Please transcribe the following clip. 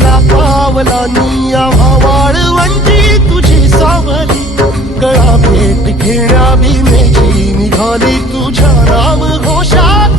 पावला पावलानी आम्हा वाळवंटी तुझी सावली गळा भेट घेण्या भीमेची निघाली तुझ्या नाम घोषात